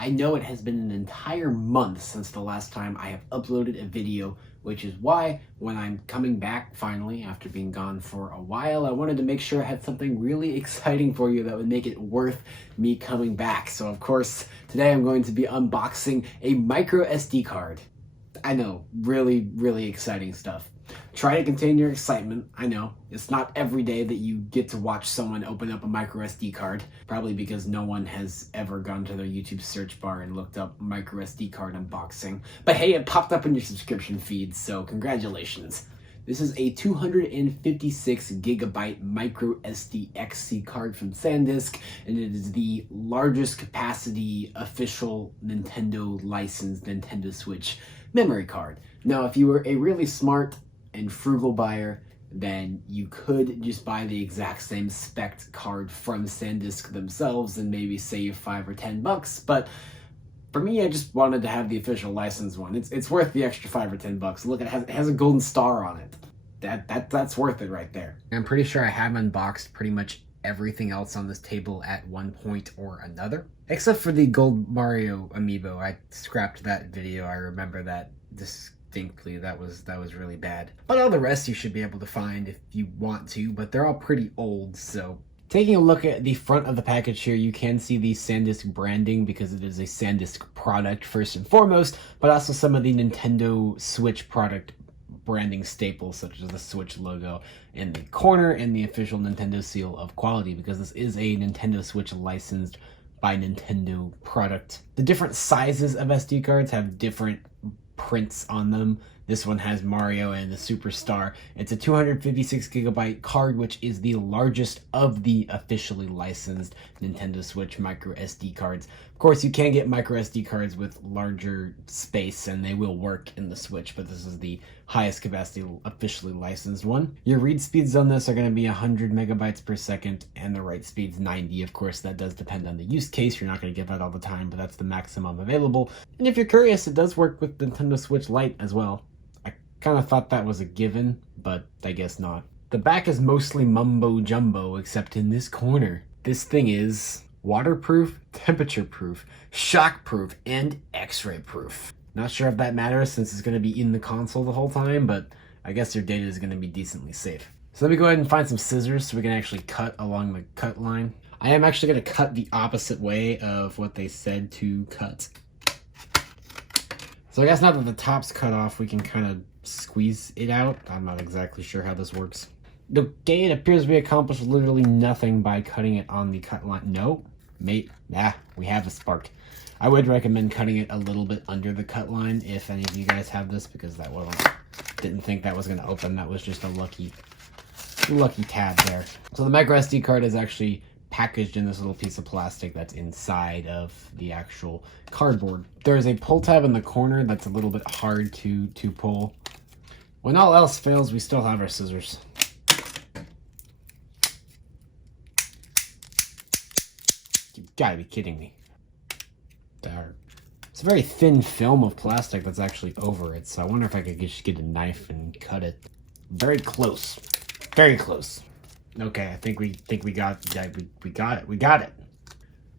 I know it has been an entire month since the last time I have uploaded a video, which is why when I'm coming back finally after being gone for a while, I wanted to make sure I had something really exciting for you that would make it worth me coming back. So of course, today I'm going to be unboxing a micro SD card. I know, really exciting stuff. Try to contain your excitement. I know, it's not every day that you get to watch someone open up a micro SD card, probably because no one has ever gone to their YouTube search bar and looked up micro SD card unboxing. But hey, it popped up in your subscription feed, so congratulations. This is a 256 gigabyte micro SD XC card from SanDisk, and it is the largest capacity official Nintendo licensed Nintendo Switch memory card. Now, if you were a really smart and frugal buyer, then you could just buy the exact same spec card from SanDisk themselves and maybe save $5 or $10. But for me, I just wanted to have the official licensed one. It's worth the extra $5 or $10. Look, it has a golden star on it. That's worth it right there. I'm pretty sure I have unboxed pretty much everything else on this table at one point or another, except for the gold Mario amiibo. I scrapped that video. I remember that distinctly. That was really bad. But all the rest you should be able to find if you want to, but they're all pretty old. So taking a look at the front of the package here, you can see the SanDisk branding because it is a SanDisk product first and foremost, but also some of the Nintendo Switch product branding staples such as the Switch logo in the corner and the official Nintendo seal of quality, because this is a Nintendo Switch licensed by Nintendo product. The different sizes of SD cards have different prints on them. This one has Mario and the Superstar. It's a 256 gigabyte card, which is the largest of the officially licensed Nintendo Switch micro SD cards. Of course, you can get micro SD cards with larger space and they will work in the Switch, but this is the highest capacity officially licensed one. Your read speeds on this are going to be 100 megabytes per second and the write speed's 90. Of course, that does depend on the use case. You're not going to get that all the time, but that's the maximum available. And if you're curious, it does work with Nintendo Switch Lite as well. Kind of thought that was a given, but I guess not. The back is mostly mumbo jumbo, except in this corner. This thing is waterproof, temperature proof, shock proof, and x-ray proof. Not sure if that matters since it's going to be in the console the whole time, but I guess your data is going to be decently safe. So let me go ahead and find some scissors so we can actually cut along the cut line. I am actually going to cut the opposite way of what they said to cut. So I guess now that the top's cut off, we can kind of squeeze it out. I'm not exactly sure how this works. Okay, it appears we accomplished literally nothing by cutting it on the cut line. No, mate, we have a spark. I would recommend cutting it a little bit under the cut line if any of you guys have this, because that one didn't think that was going to open. That was just a lucky tab there. So the micro SD card is actually packaged in this little piece of plastic that's inside of the actual cardboard. There's a pull tab in the corner that's a little bit hard to pull. When all else fails, we still have our scissors. You've got to be kidding me. There. It's a very thin film of plastic that's actually over it, so I wonder if I could just get a knife and cut it. Very close. Very close. Okay, I think we got it.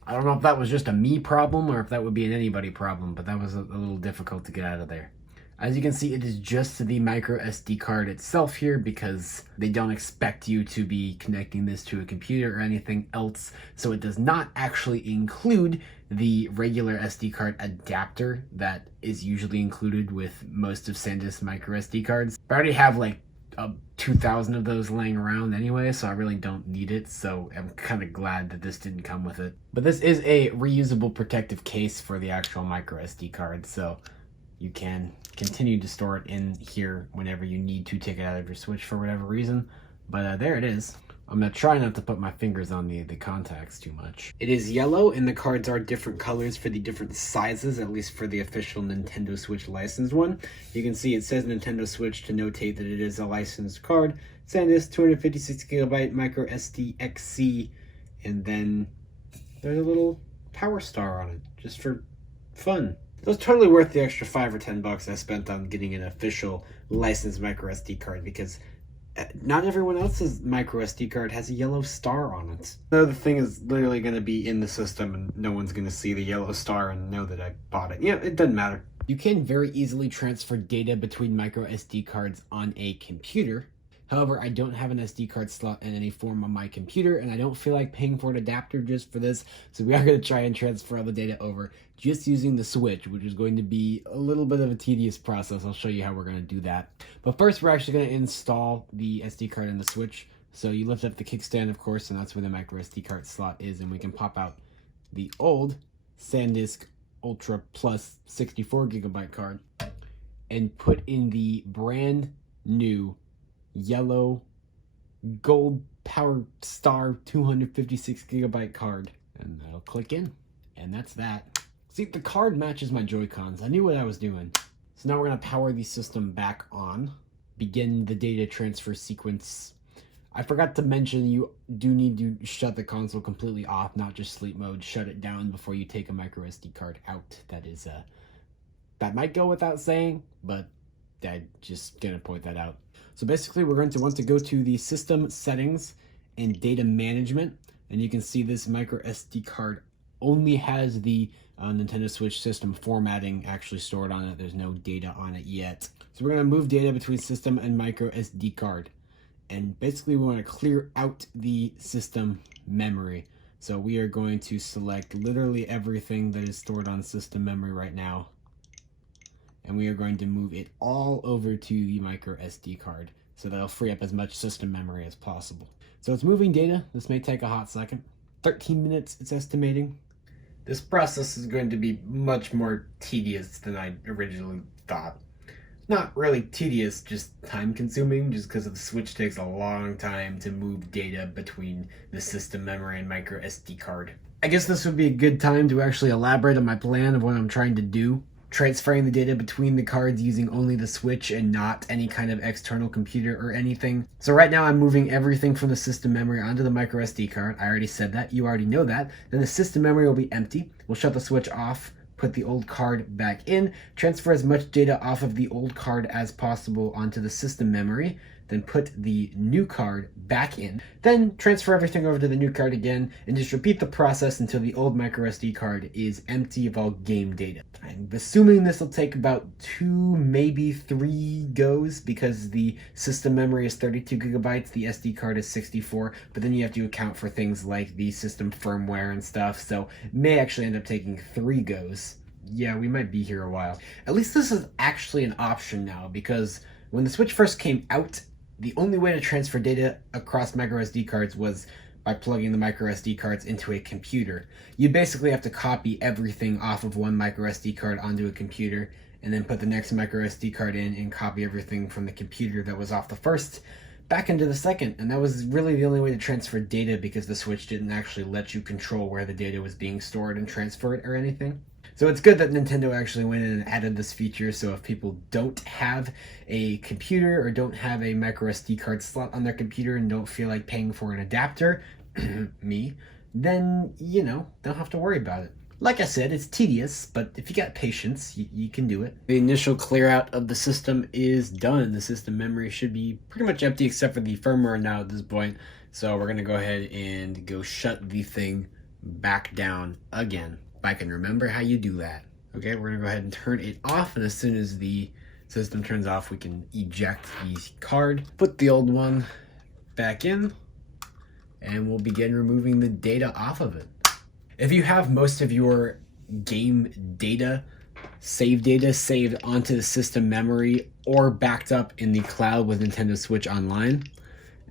I don't know if that was just a me problem or if that would be an anybody problem, but that was a little difficult to get out of there. As you can see, it is just the micro SD card itself here because they don't expect you to be connecting this to a computer or anything else, so it does not actually include the regular SD card adapter that is usually included with most of SanDisk micro SD cards. I already have like 2,000 of those laying around anyway, so I really don't need it, so I'm kind of glad that this didn't come with it. But this is a reusable protective case for the actual micro SD card, so you can continue to store it in here whenever you need to take it out of your Switch for whatever reason. But there it is. I'm going to try not to put my fingers on the contacts too much. It is yellow, and the cards are different colors for the different sizes, at least for the official Nintendo Switch licensed one. You can see it says Nintendo Switch to notate that it is a licensed card. SanDisk 256 gigabyte micro SD XC, and then there's a little power star on it, just for fun. So it's totally worth the extra $5 or $10 I spent on getting an official licensed micro SD card, because not everyone else's micro SD card has a yellow star on it. So the thing is literally going to be in the system and no one's going to see the yellow star and know that I bought it. It doesn't matter. You can very easily transfer data between micro SD cards on a computer. However, I don't have an SD card slot in any form on my computer, and I don't feel like paying for an adapter just for this, so we are going to try and transfer all the data over just using the switch, which is going to be a little bit of a tedious process. I'll show you how we're going to do that. But first, we're actually going to install the SD card in the switch. So you lift up the kickstand, of course, and that's where the micro SD card slot is, and we can pop out the old SanDisk Ultra Plus 64 gigabyte card and put in the brand new yellow gold power star 256 gigabyte card, and that'll click in, and that's that. See, the card matches my Joy-Cons. I knew what I was doing. So now we're going to power the system back on, begin the data transfer sequence. I forgot to mention you do need to shut the console completely off, not just sleep mode. Shut it down before you take a micro SD card out. That might go without saying, but I'm just going to point that out. So basically, we're going to want to go to the system settings and data management, and you can see this micro SD card only has the Nintendo Switch system formatting actually stored on it. There's no data on it yet. So we're going to move data between system and micro SD card. And basically, we want to clear out the system memory. So we are going to select literally everything that is stored on system memory right now. And we are going to move it all over to the micro SD card. So that'll free up as much system memory as possible. So it's moving data. This may take a hot second. 13 minutes, it's estimating. This process is going to be much more tedious than I originally thought. Not really tedious, just time consuming, just because the Switch takes a long time to move data between the system memory and micro SD card. I guess this would be a good time to actually elaborate on my plan of what I'm trying to do. Transferring the data between the cards using only the Switch and not any kind of external computer or anything. So right now I'm moving everything from the system memory onto the micro SD card. I already said that. You already know that. Then the system memory will be empty. We'll shut the Switch off, put the old card back in, transfer as much data off of the old card as possible onto the system memory, then put the new card back in, then transfer everything over to the new card again, and just repeat the process until the old micro SD card is empty of all game data. I'm assuming this will take about 2, maybe 3 goes, because the system memory is 32 gigabytes, the SD card is 64, but then you have to account for things like the system firmware and stuff, so it may actually end up taking 3 goes. Yeah, we might be here a while. At least this is actually an option now, because when the Switch first came out, the only way to transfer data across micro SD cards was by plugging the micro SD cards into a computer. You'd basically have to copy everything off of one micro SD card onto a computer, and then put the next micro SD card in and copy everything from the computer that was off the first back into the second. And that was really the only way to transfer data, because the Switch didn't actually let you control where the data was being stored and transfer it or anything. So it's good that Nintendo actually went in and added this feature, so if people don't have a computer or don't have a micro SD card slot on their computer and don't feel like paying for an adapter, me, then, don't have to worry about it. Like I said, it's tedious, but if you got patience, you can do it. The initial clear out of the system is done. The system memory should be pretty much empty except for the firmware now at this point. So we're going to go ahead and go shut the thing back down again. If I can remember how you do that. Okay, we're gonna go ahead and turn it off, and as soon as the system turns off, we can eject the card, put the old one back in, and we'll begin removing the data off of it. If you have most of your game data, save data saved onto the system memory or backed up in the cloud with Nintendo Switch Online,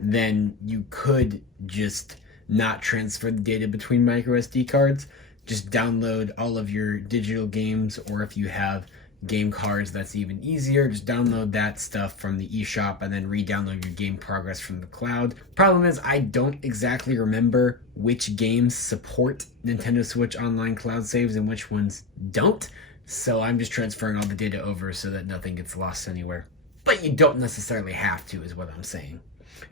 then you could just not transfer the data between micro SD cards. Just download all of your digital games, or if you have game cards, that's even easier. Just download that stuff from the eShop and then re-download your game progress from the cloud. Problem is, I don't exactly remember which games support Nintendo Switch Online cloud saves and which ones don't, so I'm just transferring all the data over so that nothing gets lost anywhere. But you don't necessarily have to, is what I'm saying.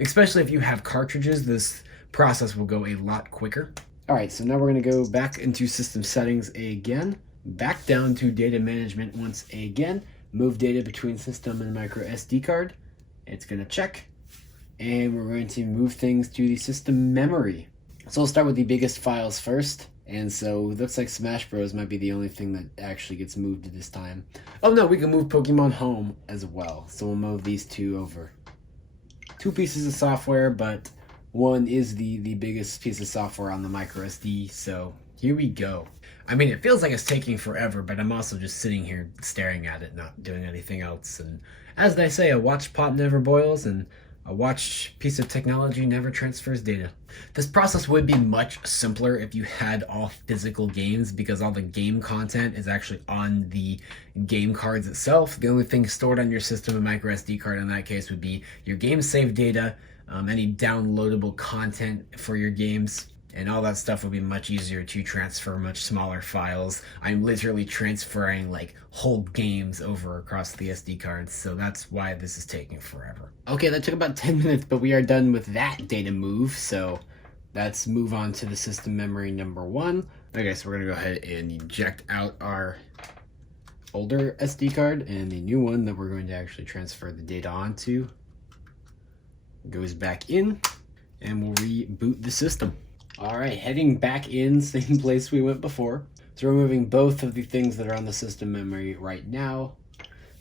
Especially if you have cartridges, this process will go a lot quicker. Alright, so now we're going to go back into system settings again, back down to data management once again, move data between system and micro SD card. It's going to check, and we're going to move things to the system memory. So we'll start with the biggest files first. And so it looks like Smash Bros might be the only thing that actually gets moved this time. Oh no, we can move Pokemon Home as well. So we'll move these two over. Two pieces of software, but one is the biggest piece of software on the microSD. So here we go. I mean, it feels like it's taking forever, but I'm also just sitting here staring at it, not doing anything else. And as they say, a watched pot never boils, and a watched piece of technology never transfers data. This process would be much simpler if you had all physical games, because all the game content is actually on the game cards itself. The only thing stored on your system, a microSD card in that case, would be your game save data, any downloadable content for your games, and all that stuff would be much easier to transfer, much smaller files. I'm literally transferring like whole games over across the SD cards, so that's why this is taking forever. Okay, that took about 10 minutes, but we are done with that data move, so let's move on to the system memory number 1. Okay, so we're gonna go ahead and eject out our older SD card, and the new one that we're going to actually transfer the data onto goes back in, and we'll reboot the system. All right, heading back in, same place we went before. So we're moving both of the things that are on the system memory right now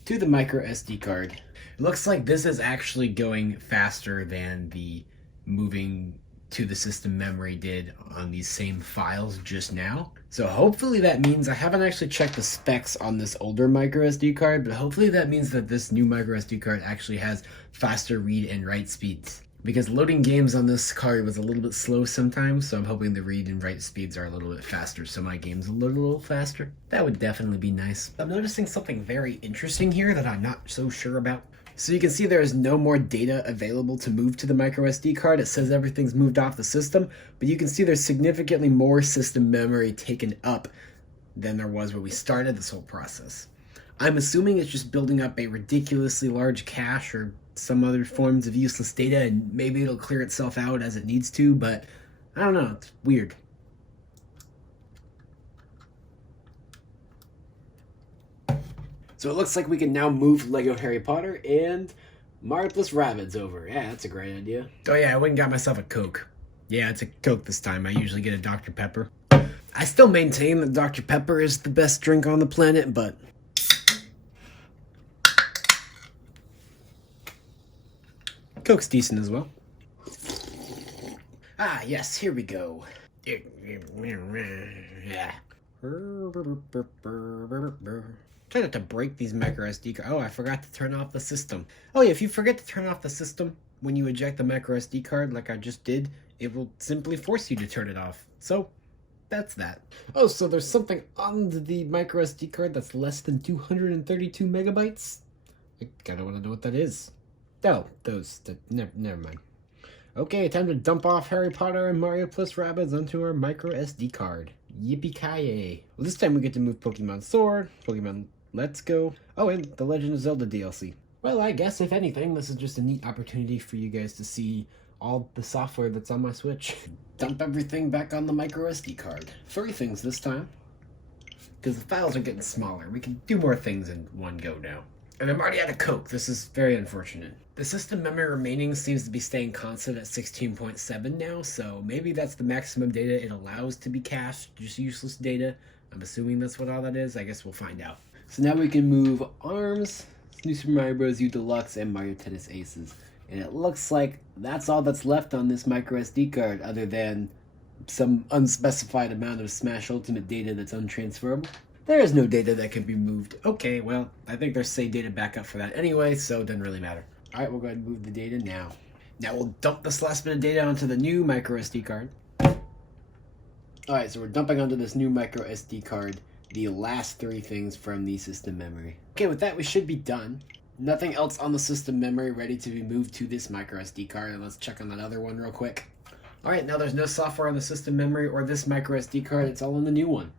to the micro SD card. It looks like this is actually going faster than the moving to the system memory did on these same files just now. So hopefully that means, I haven't actually checked the specs on this older micro SD card, but hopefully that means that this new micro SD card actually has faster read and write speeds. Because loading games on this card was a little bit slow sometimes, so I'm hoping the read and write speeds are a little bit faster, so my games will load a little faster. That would definitely be nice. I'm noticing something very interesting here that I'm not so sure about. So you can see there is no more data available to move to the microSD card. It says everything's moved off the system, but you can see there's significantly more system memory taken up than there was when we started this whole process. I'm assuming it's just building up a ridiculously large cache or some other forms of useless data, and maybe it'll clear itself out as it needs to, but I don't know, it's weird. So it looks like we can now move Lego Harry Potter and Mario plus Rabbids over. Yeah, that's a great idea. Oh yeah, I went and got myself a Coke. Yeah, it's a Coke this time. I usually get a Dr. Pepper. I still maintain that Dr. Pepper is the best drink on the planet, but Coke's decent as well. Ah, yes, here we go. Yeah. Try not to break these micro SD cards. Oh, I forgot to turn off the system. Oh yeah, if you forget to turn off the system when you eject the micro SD card like I just did, it will simply force you to turn it off. So that's that. Oh, so there's something on the micro SD card that's less than 232 megabytes? I kinda wanna know what that is. Oh, never mind. Okay, time to dump off Harry Potter and Mario plus Rabbids onto our micro SD card. Yippee-ki-yay. Well, this time we get to move Pokemon Sword, Pokemon Let's Go, oh, and the Legend of Zelda DLC. Well, I guess, if anything, this is just a neat opportunity for you guys to see all the software that's on my Switch. Dump everything back on the micro SD card. 3 things this time, because the files are getting smaller. We can do more things in one go now. And I'm already out of Coke. This is very unfortunate. The system memory remaining seems to be staying constant at 16.7 now, so maybe that's the maximum data it allows to be cached, just useless data. I'm assuming that's what all that is. I guess we'll find out. So now we can move ARMS, New Super Mario Bros. U Deluxe, and Mario Tennis Aces. And it looks like that's all that's left on this micro SD card, other than some unspecified amount of Smash Ultimate data that's untransferable. There is no data that can be moved. Okay, well, I think there's save data backup for that anyway, so it doesn't really matter. All right, we'll go ahead and move the data now. Now we'll dump this last bit of data onto the new micro SD card. All right, so we're dumping onto this new micro SD card the last 3 things from the system memory. Okay, with that, we should be done. Nothing else on the system memory ready to be moved to this micro SD card. And let's check on that other one real quick. All right, now there's no software on the system memory or this micro SD card. It's all on the new one.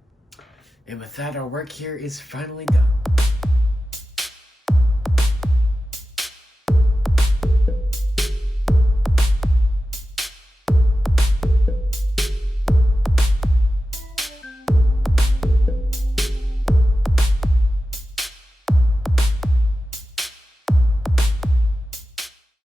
And with that, our work here is finally done.